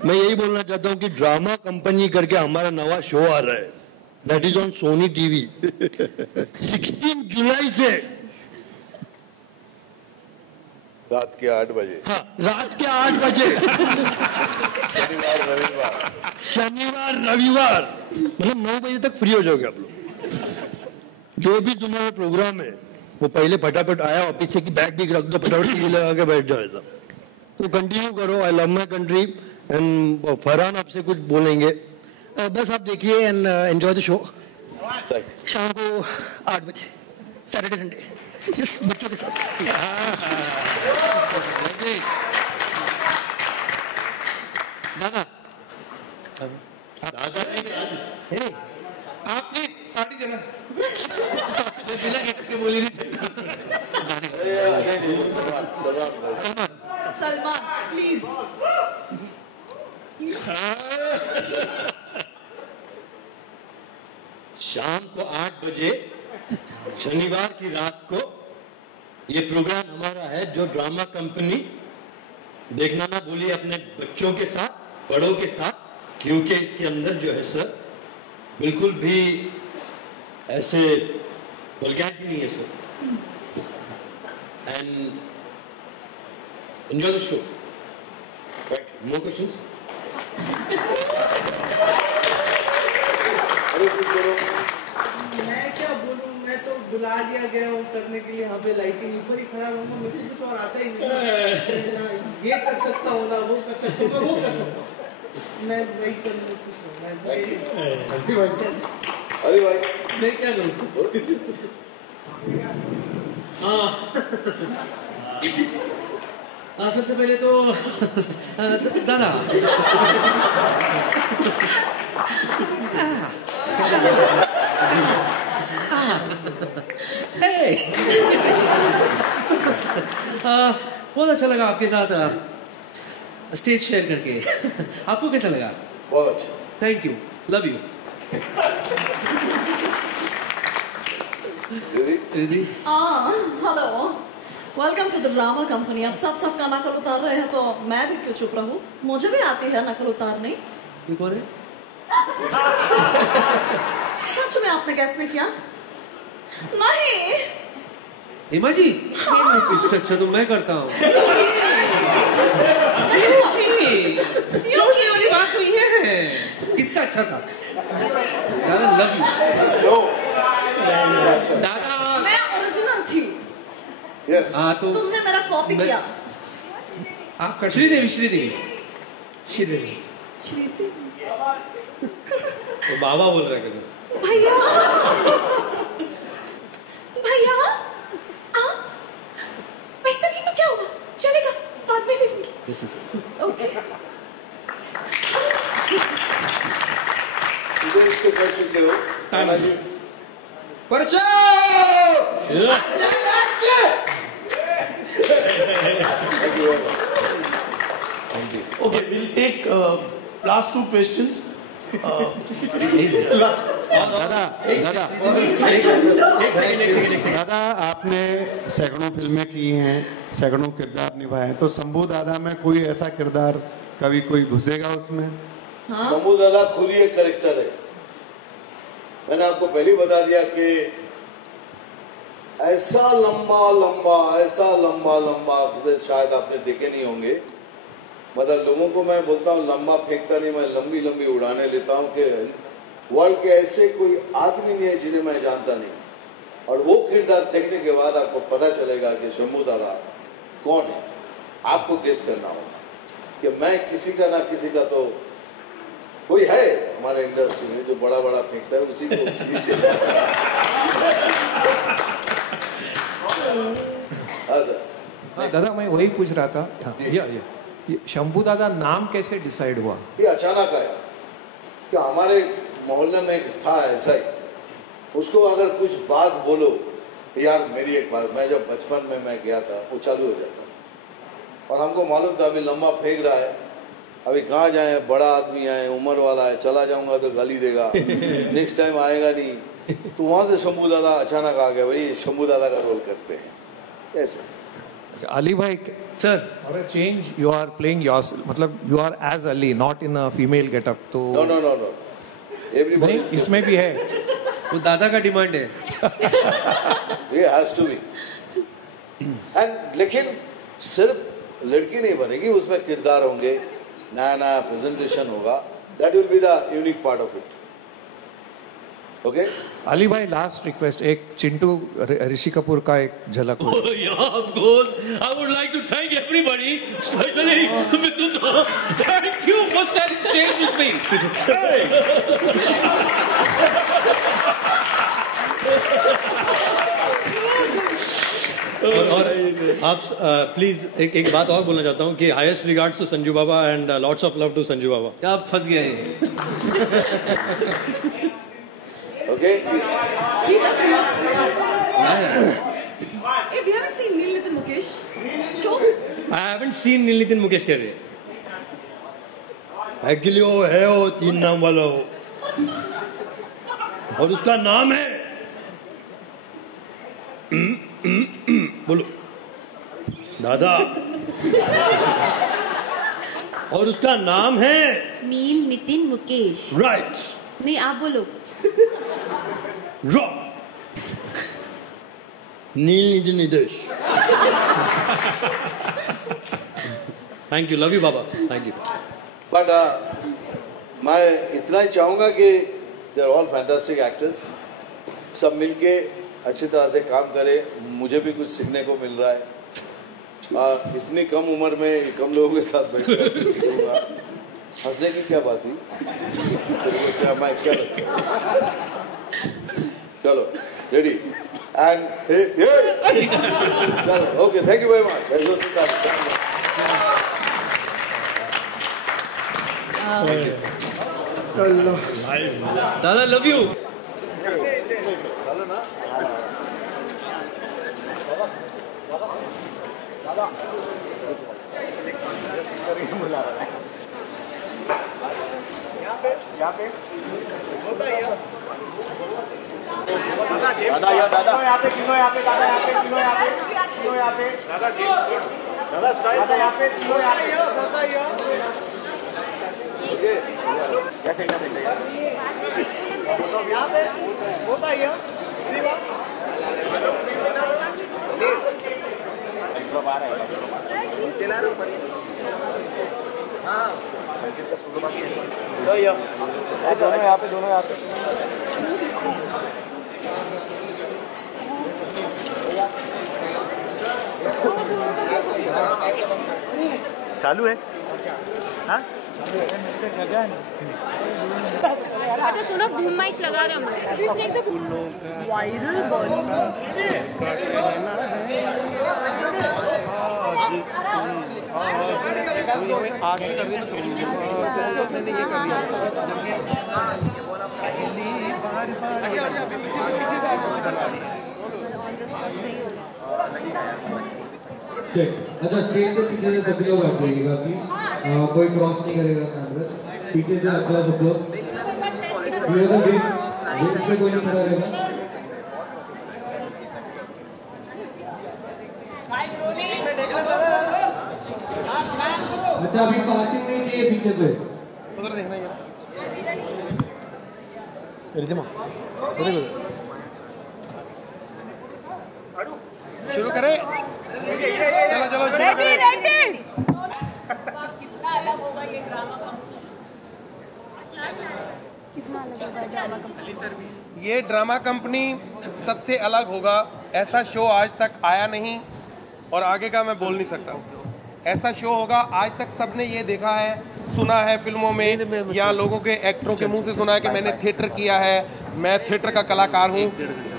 मैं यही बोलना चाहता हूँ कि ड्रामा कंपनी करके हमारा नवा शो आ रहा है, that is on Sony TV, 16 जुलाई से रात के 8 बजे। हाँ, रात के 8 बजे, शनिवार रविवार, मतलब 9 बजे तक फ्री हो जाओगे आप लोग। जो भी तुम्हारा प्रोग्राम है वो पहले फटाफट आया और पीछे की बैग भी रख दो, फटाफट टीवी लगा के बैठ जाओ ऐसा। तो कंटिन्यू करो, I love my country. And Farhan आपसे कुछ बोलेंगे, बस आप देखिए एंड एंजॉय द शो। शाम को 8 बजे सैटरडे संडे, जिस बच्चों के साथ। दादा आप प्लीज साड़ी देना। मैं बिना गिफ्ट के बोल ही नहीं सकता। सलमान प्लीज। शाम को 8 बजे शनिवार की रात को ये प्रोग्राम हमारा है जो ड्रामा कंपनी, देखना ना भूलिए अपने बच्चों के साथ, बड़ों के साथ, क्योंकि इसके अंदर जो है सर बिल्कुल भी ऐसे वल्गैरिटी नहीं है sir. And enjoy the show. More questions? मैं क्या बोलूं, मैं तो बुला दिया गया हूँ करने के लिए, यहाँ पे लाइटिंग ऊपर ही खड़ा रहूंगा, मुझे कुछ और आता ही नहीं। ये कर सकता हूँ ना, वो कर सकता हूँ, मैं वो कर सकता हूँ, मैं वही करने कुछ अरे भाई मैं क्या करूँ? हाँ सबसे पहले तो दादा बहुत अच्छा लगा आपके साथ स्टेज शेयर करके। आपको कैसा लगा? बहुत अच्छा। Thank you, love you. Riddhi hello, welcome to the drama company. अब सबका नकल उतार रहे हैं तो मैं भी क्यों चुप रहूं? मुझे भी आती है नकल उतारनी। ये कौन है? सच में आपने कैसे नहीं किया? नहीं हिमा जी, इससे अच्छा तो मैं करता हूँ। सोचने वाली बात तो ये है, किसका अच्छा था? दादा लव यू। दादा मैं ओरिजिनल थी। यस। हाँ तो तुमने मेरा कॉपी किया। आपका श्रीदेवी श्रीदेवी श्रीदेवी तो बाबा बोल रहे हैं। भैया भैया आप पैसा नहीं तो क्या हुआ, चलेगा, बाद में ले लूंगी। ओके इसको कर चुके हो ताना जी। Okay, we'll take last two questions. दादा आपने सैकड़ों फिल्में की हैं, सैकड़ों किरदार निभाए हैं, तो शंभू दादा में कोई ऐसा किरदार कभी कोई घुसेगा उसमें? शंभू दादा खुद ही एक कैरेक्टर है। मैंने आपको पहले बता दिया कि ऐसा लंबा शायद आपने देखे नहीं होंगे। मतलब लोगों को मैं बोलता हूँ लंबा फेंकता नहीं, मैं लंबी लंबी उड़ाने लेता हूँ कि वर्ल्ड के ऐसे कोई आदमी नहीं है जिन्हें मैं जानता नहीं। और वो किरदार देखने के बाद आपको पता चलेगा कि शंभू दादा कौन है। आपको गेस करना होगा कि मैं किसी का ना किसी का तो कोई है हमारे इंडस्ट्री में जो बड़ा बड़ा फेंकता है, उसी को हाँ दादा मैं वही पूछ रहा था। ये शंभू दादा नाम कैसे डिसाइड हुआ? ये अचानक आया कि हमारे मोहल्ले में एक था ऐसा ही, उसको अगर कुछ बात बोलो, यार मेरी एक बात, मैं जब बचपन में मैं गया था वो चालू हो जाता था और हमको मालूम था अभी लंबा फेंक रहा है, अभी कहाँ जाए, बड़ा आदमी आए, उम्र वाला है, चला जाऊंगा तो गाली देगा, नेक्स्ट टाइम आएगा नहीं। तो वहां से शंभू दादा अचानक आ गया, भाई शंभू दादा का रोल करते हैं ऐसे। अली भाई सर, और change you are playing yourself, मतलब you are as Ali not in a female getup. तो नो एवरीबॉडी इसमें भी है, वो दादा का डिमांड है। ये हैज टू बी। एंड लेकिन सिर्फ लड़की नहीं बनेगी, उसमें किरदार होंगे, नया नया प्रेजेंटेशन होगा, that will be the unique part of it. Okay Ali भाई लास्ट रिक्वेस्ट, एक चिंटू ऋषि कपूर का एक झलक। Of course, I would like to thank everybody, especially Mithun. Thank you for starting change with me. Hey. और आप प्लीज एक बात और बोलना चाहता हूँ कि highest regards to Sanju Baba and lots of love to Sanju Baba. क्या आप फंस गए हैं? Okay. If you haven't seen Neil Nitin Mukesh show, I haven't seen Neil Nitin Mukesh कह रहे हैं। एक्चुअली वो है, वो 3 नाम वाला हो, और उसका नाम है बोलो दादा, और उसका नाम है नील नितिन मुकेश। राइट। नहीं आप बोलो। रॉ नील नितिन निदेश। थैंक यू, लव यू बाबा, थैंक यू। बट मैं इतना ही चाहूँगा कि they are all fantastic actors, सब मिलके अच्छी तरह से काम करें। मुझे भी कुछ सीखने को मिल रहा है। इतनी कम उम्र में कम लोगों के साथ बैठकर सीखूंगा। हंसने की क्या बात हुई? क्या मैं क्या लगता? चलो रेडी एंड चलो okay, thank you very much. दादा लव यू। चालू है? हाँ? अच्छा सुनो, बूम माइक्स लगा रहे हम। वायरल आगे कर देना तुम। अच्छा स्टेज के पीछे से सभी लोग बैठ जाइएगा प्लीज, कोई क्रॉस नहीं करेगा कैमरा। पीछे से अपना सब लोग से कोई नहीं खड़ा रहेगा। अच्छा अभी पासिंग नहीं चाहिए पीछे से, उधर देखना यार। रिजमा वेरी गुड, शुरू करें। चलो चलो रेडी रेडी। कितना अलग होगा ये ड्रामा का? ये ड्रामा कंपनी सबसे अलग होगा। ऐसा शो आज तक आया नहीं और आगे का मैं बोल नहीं सकता। ऐसा शो होगा, आज तक सबने ये देखा है, सुना है फिल्मों में या लोगों के एक्टरों के मुंह से सुना है कि मैंने थिएटर किया है, मैं थिएटर का कलाकार हूँ।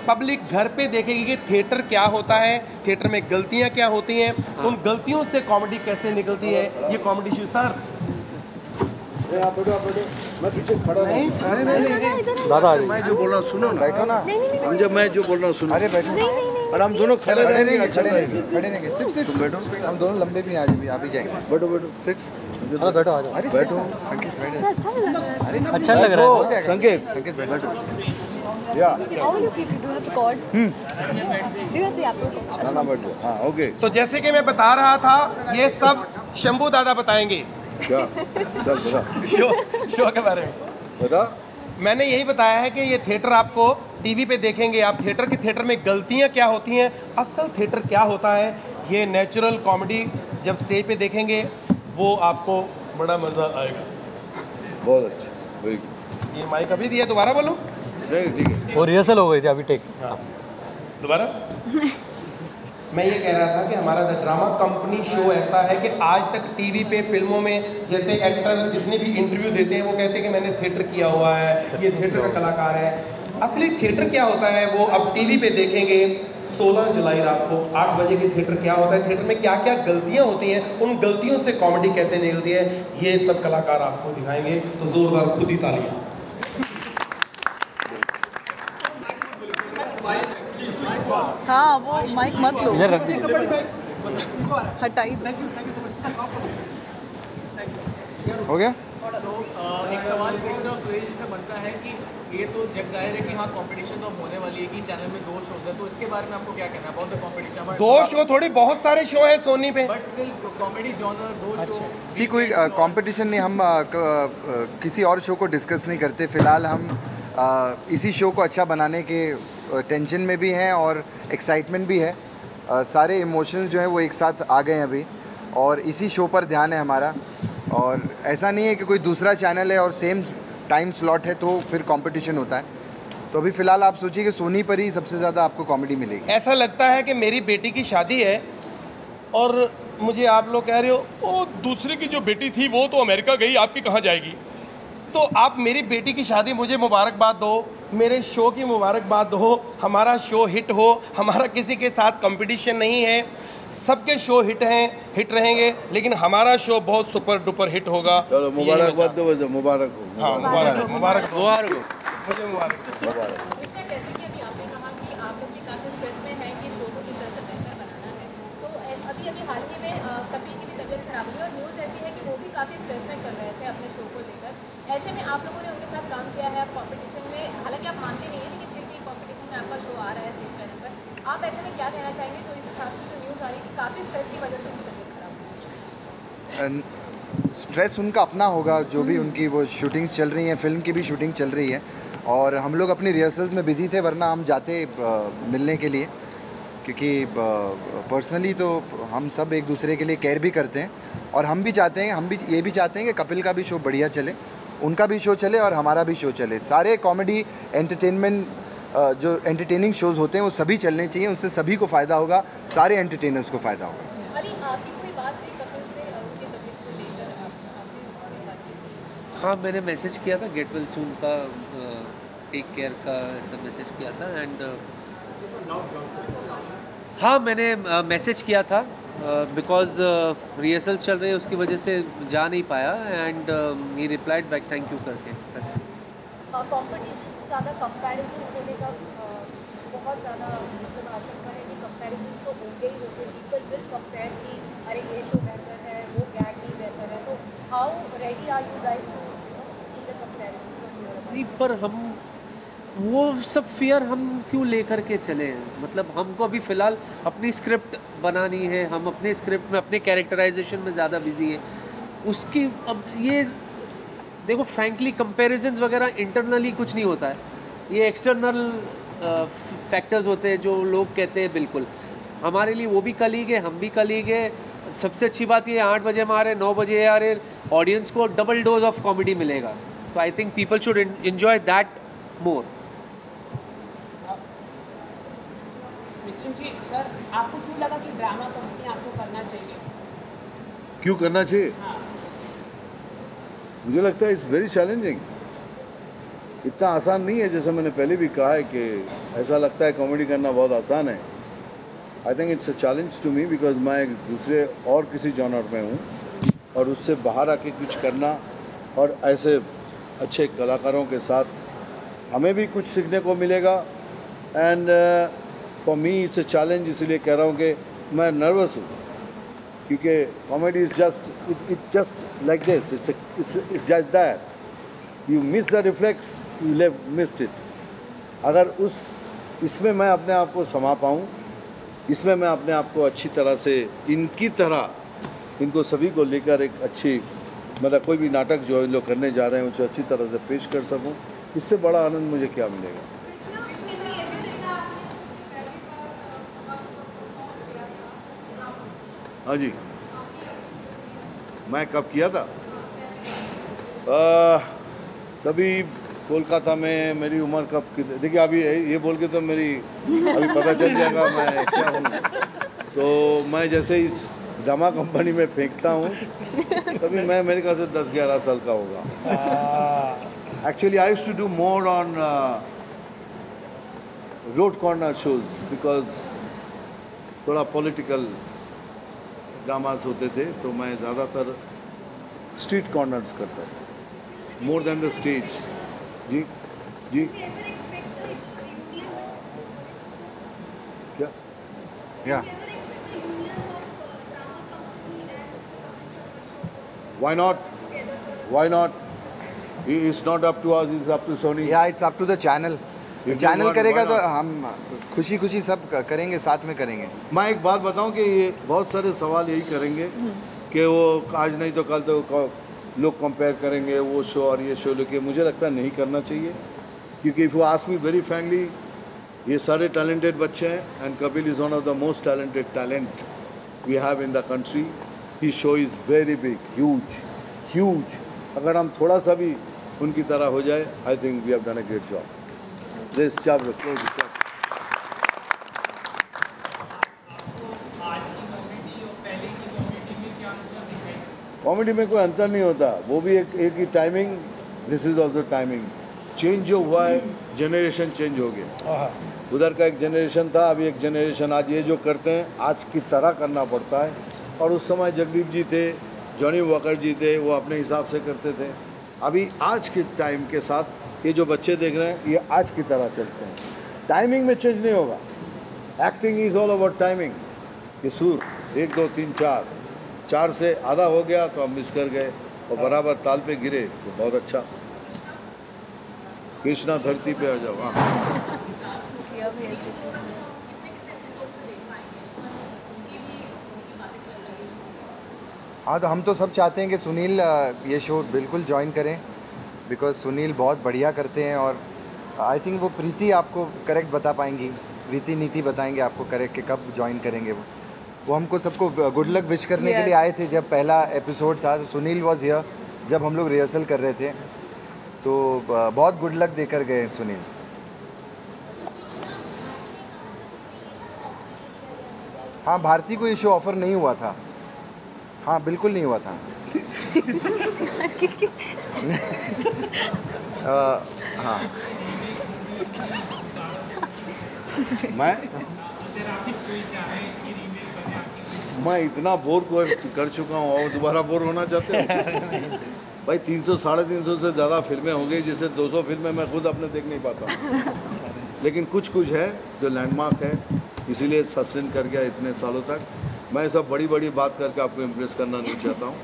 पब्लिक घर पे देखेगी कि थिएटर क्या होता है, थिएटर में गलतियाँ क्या होती हैं, उन गलतियों से कॉमेडी कैसे निकलती है। ये कॉमेडी शो सर मैं पीछे खड़ा नहीं, दादा मैं जो बोल रहा हूँ सुनो, बैठो ना। हम जब मैं जो बोल रहा हूँ सुनो। अरे बैठो और हम दोनों खड़े रहेंगे। सिक्स बैठो, हम दोनों लंबे भी आज भी आप ही जाएंगे। बैठो बैठो सिक्स। अरे बैठो आ जाओ। अरे बैठो संकेत, अच्छा लग रहा है संकेत। संकेत बैठो। हाँ ओके। तो जैसे कि मैं बता रहा था, ये सब शंभू दादा बताएंगे। क्या? शो के बारे में बता। मैंने यही बताया है कि ये थिएटर आपको टीवी पे देखेंगे आप, थिएटर में गलतियां क्या होती हैं, असल थिएटर क्या होता है, ये नेचुरल कॉमेडी जब स्टेज पे देखेंगे वो आपको बड़ा मज़ा आएगा। बहुत अच्छा, वेरी गुड। ये माइक अभी दिया, दोबारा बोलो। नहीं ठीक है, वो रिहर्सल हो गई थी, अभी टेक। दोबारा मैं ये कह रहा था कि हमारा द ड्रामा कंपनी शो ऐसा है कि आज तक टीवी पे फिल्मों में जैसे एक्टर जितने भी इंटरव्यू देते हैं वो कहते हैं कि मैंने थिएटर किया हुआ है, ये थिएटर का कलाकार है। असली थिएटर क्या होता है वो अब टीवी पे देखेंगे, 16 जुलाई रात को 8 बजे के थिएटर क्या होता है, थिएटर में क्या क्या गलतियां होती हैं, उन गलतियों से कॉमेडी कैसे निकलती है, ये सब कलाकार आपको दिखाएंगे। तो जोरदार खुद ही तालियां। हाँ वो माइक मत लो, इधर रख दीजिए। हटाई दो। हो गया। एक सवाल कृष्ण और सुरेश जी से बनता है कि ये तो जग जाहिर है कि हाँ कंपटीशन तो होने वाली है कि चैनल में 2 शोज है, तो इसके बारे में आपको क्या कहना है? बहुत कंपटीशन, 2 शो थोड़ी, बहुत सारे शो है सोनी पे, but still comedy genre 2 show. सी कोई कंपटीशन नहीं, हम किसी और शो को डिस्कस नहीं करते। फिलहाल हम इसी शो को अच्छा बनाने के टेंशन में भी हैं और एक्साइटमेंट भी है। सारे इमोशंस जो हैं वो एक साथ आ गए हैं अभी, और इसी शो पर ध्यान है हमारा। और ऐसा नहीं है कि कोई दूसरा चैनल है और सेम टाइम स्लॉट है तो फिर कंपटीशन होता है। तो अभी फ़िलहाल आप सोचिए कि सोनी पर ही सबसे ज़्यादा आपको कॉमेडी मिलेगी। ऐसा लगता है कि मेरी बेटी की शादी है और मुझे आप लोग कह रहे हो ओ दूसरे की जो बेटी थी वो तो अमेरिका गई, आपकी कहाँ जाएगी। तो आप मेरी बेटी की शादी मुझे मुबारकबाद दो, मेरे शो की मुबारकबाद दो, हमारा शो हिट हो। हमारा किसी के साथ कंपटीशन नहीं है, सबके शो हिट हैं, हिट रहेंगे, लेकिन हमारा शो बहुत सुपर डुपर हिट होगा। चलो मुबारकबाद दो, मुबारक हो। हाँ मुबारक हो, मुबारक हो, मुबारक हो, मुझे मुबारक हो। जैसे कि अभी आपने कहा कि आप लोग भी काफ़ी स्ट्रेस में हैं कि शो को किस तरह से बेहतर बनाना है, तो अभी हाल ही में कपिल की भी तबीयत खराब हुई और न्यूज़ ऐसी है कि वो भी काफ़ी स्ट्रेस में कर रहे थे अपने शो को लेकर। ऐसे में आप लोगों ने उनके साथ काम किया है कॉम्पिटिशन में, हालांकि आप मानते नहीं हैं लेकिन फिर भी कॉम्पिटिशन में आपका शो आ रहा है सेम चैनल पर, आप ऐसे में क्या कहना चाहेंगे? तो इस हिसाब से जो न्यूज़ आ रही है कि काफ़ी स्ट्रेस की वजह से उनकी तबीयत खराब हुई। स्ट्रेस उनका अपना होगा, जो भी उनकी वो शूटिंग्स चल रही हैं, फिल्म की भी शूटिंग चल रही है, और हम लोग अपनी रिहर्सल्स में बिज़ी थे, वरना हम जाते मिलने के लिए, क्योंकि पर्सनली तो हम सब एक दूसरे के लिए केयर भी करते हैं, और हम भी चाहते हैं, हम भी ये भी चाहते हैं कि कपिल का भी शो बढ़िया चले, उनका भी शो चले और हमारा भी शो चले। सारे कॉमेडी एंटरटेनमेंट जो एंटरटेनिंग शोज़ होते हैं वो सभी चलने चाहिए, उससे सभी को फ़ायदा होगा, सारे एंटरटेनर्स को फ़ायदा होगा। हाँ मैंने मैसेज किया था गेट वेल सून का, टेक केयर का सब मैसेज किया था, एंड हाँ मैंने मैसेज किया था बिकॉज रिहर्सल चल रही है उसकी वजह से जा नहीं पाया, and he replied back thank you करके। कंपटीशन ज़्यादा कंपैरिजन होने का बहुत ज़्यादा मतलब आशंका है कि कंपैरिजन तो होंगे ही होंगे, पीपल विल कंपेयर कि अरे ये शो बेहतर है, वो गैग नहीं बेहतर है, तो how ready are you guys to see the comparison? नहीं पर हम वो सब फियर हम क्यों लेकर के चले हैं, मतलब हमको अभी फ़िलहाल अपनी स्क्रिप्ट बनानी है, हम अपने स्क्रिप्ट में अपने कैरेक्टराइजेशन में ज़्यादा बिजी है उसकी। अब ये देखो फ्रैंकली कंपैरिजन्स वगैरह इंटरनली कुछ नहीं होता है, ये एक्सटर्नल फैक्टर्स होते हैं जो लोग कहते हैं। बिल्कुल हमारे लिए वो भी कलीग है, हम भी कलीग है। सबसे अच्छी बात ये 8 बजे हमारे 9 बजे आ रहे, ऑडियंस को डबल डोज ऑफ कॉमेडी मिलेगा, तो I think people should enjoy that more. Mithun ji sir, आपको क्यों लगा कि ड्रामा कंपनी आपको करना चाहिए? क्यों करना चाहिए? मुझे लगता है इट्स वेरी चैलेंजिंग, इतना आसान नहीं है। जैसे मैंने पहले भी कहा है कि ऐसा लगता है कॉमेडी करना बहुत आसान है। I think it's a challenge to me because मैं एक दूसरे और किसी जॉनर में हूँ, और उससे बाहर आके कुछ करना और ऐसे अच्छे कलाकारों के साथ हमें भी कुछ सीखने को मिलेगा। And for me it's a challenge, इसीलिए कह रहा हूँ कि मैं नर्वस हूँ, क्योंकि comedy is just it just like this, it's just that you miss the reflex, you लेव मिस्ड इट। अगर इसमें मैं अपने आप को समा पाऊँ, इसमें मैं अपने आप को अच्छी तरह से इनकी तरह इनको सभी को लेकर एक अच्छी मतलब कोई भी नाटक जो इन लोग करने जा रहे हैं उसे अच्छी तरह से पेश कर सकूं, इससे बड़ा आनंद मुझे क्या मिलेगा। हाँ जी, मैं कब किया था? तभी कोलकाता में। मेरी उम्र कब की, देखिए अभी ये बोल के तो मेरी अभी पता चल जाएगा मैं क्या हूँ। तो मैं जैसे इस ड्रामा कंपनी में फेंकता हूँ तभी मैं मेरे ख्याल से 10-11 साल का होगा। Actually I used to do more on road corner shows because थोड़ा पॉलिटिकल ड्रामास होते थे, तो मैं ज़्यादातर स्ट्रीट कॉर्नर्स करता था, मोर देन द स्टेज। जी जी क्या या Why not? Why not? It's not up to us, it's up to Sony. या it's up to the channel. If channel you want, करेगा why तो not? हम खुशी खुशी सब करेंगे, साथ में करेंगे। मैं एक बात बताऊं कि ये बहुत सारे सवाल यही करेंगे कि वो आज नहीं तो कल तो लोग कंपेयर करेंगे वो शो और ये शो, लेकिन मुझे लगता है नहीं करना चाहिए, क्योंकि if you ask me very frankly, ये सारे टैलेंटेड बच्चे हैं and Kapil is one of the most talented talent we have in the country. He show is very big, huge huge. अगर हम थोड़ा सा भी उनकी तरह हो जाए, I think we have done a great job. Comedy में कोई अंतर नहीं होता, वो भी एक ही timing, this is also timing. Change जो हुआ है, जनरेशन चेंज हो गया। उधर का एक जनरेशन था, अभी एक जनरेशन, आज ये जो करते हैं आज की तरह करना पड़ता है। और उस समय जगदीप जी थे, जॉनी वॉकर जी थे, वो अपने हिसाब से करते थे। अभी आज के टाइम के साथ ये जो बच्चे देख रहे हैं, ये आज की तरह चलते हैं। टाइमिंग में चेंज नहीं होगा। Acting is all about timing. ये सुर 1 2 3 4, 4 से आधा हो गया तो हम मिस कर गए और बराबर ताल पे गिरे तो बहुत अच्छा। कृष्णा धरती पे आ जाओ। हाँ, तो हम तो सब चाहते हैं कि सुनील ये शो बिल्कुल ज्वाइन करें, बिकॉज सुनील बहुत बढ़िया करते हैं। और आई थिंक वो प्रीति आपको करेक्ट बता पाएंगी, प्रीति नीति बताएंगे आपको करेक्ट कि कब ज्वाइन करेंगे। वो हमको सबको गुड लक विश करने के लिए आए थे जब पहला एपिसोड था। तो सुनील वॉज हियर जब हम लोग रिहर्सल कर रहे थे, तो बहुत गुड लक देकर गए सुनील। हाँ, भारती को ये शो ऑफर नहीं हुआ था। हाँ, बिल्कुल नहीं हुआ था। हाँ, मैं इतना बोर कर चुका हूँ और दोबारा बोर होना चाहते हैं? भाई 300 350 से ज़्यादा फिल्में हो गई, जिससे 200 फिल्में मैं खुद अपने देख नहीं पाता हूँ। लेकिन कुछ है जो लैंडमार्क है, इसीलिए सस्टेन कर गया इतने सालों तक। मैं सब बड़ी बड़ी बात करके आपको इम्प्रेस करना नहीं चाहता हूँ।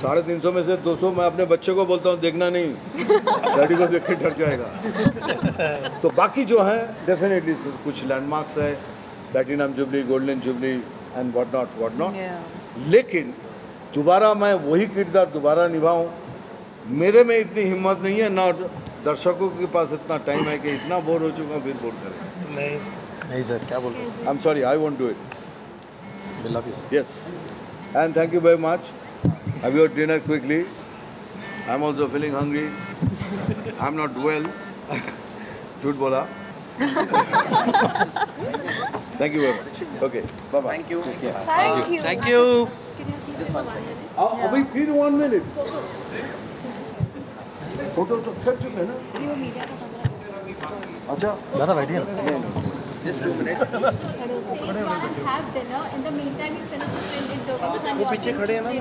350 में से 200 मैं अपने बच्चे को बोलता हूँ देखना नहीं, डैडी को देख के डर जाएगा। तो बाकी जो है डेफिनेटली कुछ लैंडमार्क्स है, platinum jubilee, golden jubilee and what not. लेकिन दोबारा मैं वही किरदार दोबारा निभाऊं, मेरे में इतनी हिम्मत नहीं है, ना दर्शकों के पास इतना टाइम है कि इतना बोर हो चुका हूँ फिर बोर करें। नहीं सर, क्या बोल रहे हैं? I am sorry, I won't do it. We love you. Yes, and thank you very much. Have your dinner quickly. I'm also feeling hungry. I'm not well. झूठ बोला. Thank you very much. Okay, bye bye. Thank you. Thank you. Thank you. अभी फिर 1 minute. Photo तो कर चुके हैं ना? अच्छा. ज़्यादा बैठिए ना. Just 2 minutes. Have dinner. In the meantime, you finish the film interviews and वो पीछे खड़े हैं ना.